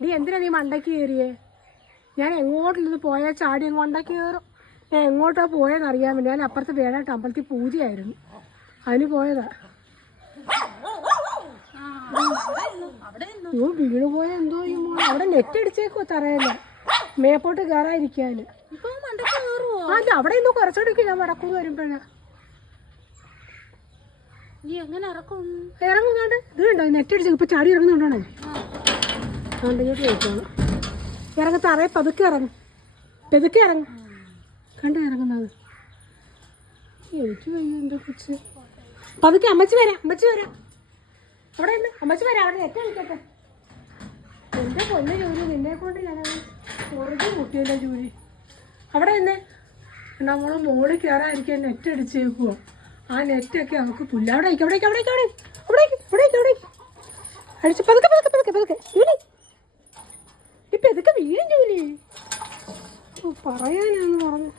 നീ എന്തിനാ നീ മണ്ടയ്ക്ക് കയറിയേ? ഞാൻ എങ്ങോട്ടിരുന്ന് പോയാൽ ചാടി അങ്ങ് മണ്ടയ്ക്ക് കയറും. ഞാൻ എങ്ങോട്ടാ പോയെന്ന് അറിയാൻ വേണ്ടി. ഞാൻ അപ്പുറത്ത് വേണായിട്ട് അമ്പലത്തിൽ പൂജയായിരുന്നു, അതിന് പോയതാ. വീണ് പോയ എന്തോ ഈ മോളെ അവിടെ നെറ്റ് അടിച്ചേക്കോ തറയല്ല, മേപ്പോട്ട് കയറാതിരിക്കാന്. അല്ല അവിടെ ഇന്ന് കുറച്ചുകൂടി ഞാൻ വടക്കൂന്ന് വരുമ്പോഴാ ഇറങ്ങുന്നാണ്ട്. ഇത് കണ്ടോ നെറ്റ് അടിച്ചേ, ഇപ്പൊ ചാടി ഇറങ്ങുന്നുണ്ടോ? അതുകൊണ്ട് ചോദിച്ചോളൂ. ഇറങ്ങ, തറയെ പതുക്കെ ഇറങ്ങും, പെതുക്കെ ഇറങ്ങും. കണ്ടോ ഇറങ്ങുന്നത്? എനിക്ക് വയ്യ എൻ്റെ കൊച്ച്. പതുക്കെ. അമ്മച്ചി വരാം, അമ്മച്ചി വരാം. അവിടെ ഉണ്ട് അമ്മച്ചി വരാം. അവിടെ നെറ്റ് കളിക്കട്ടെ. എൻ്റെ പൊന്നു ജോലി, നിന്നെ കൊണ്ട് ഞാനത് പുറകെ കൂട്ടിയല്ല ജോലി. അവിടെ തന്നെ നമ്മള് മോളിൽ കയറാതിരിക്കാൻ നെറ്റ് അടിച്ചേക്കുവോ. ആ നെറ്റൊക്കെ നമുക്ക് പുല്ല. അവിടേക്ക് അവിടേക്ക് അവിടേക്ക് അവിടേക്ക് അവിടേക്ക് അവിടേക്ക് അവിടേക്ക് അടിച്ച് പതുക്കെ പതുക്കെ പതുക്കെ പതുക്കെ ജോലി. ഇപ്പം എതൊക്കെ വീഴും ജോലി പറയാനാന്ന് പറഞ്ഞു.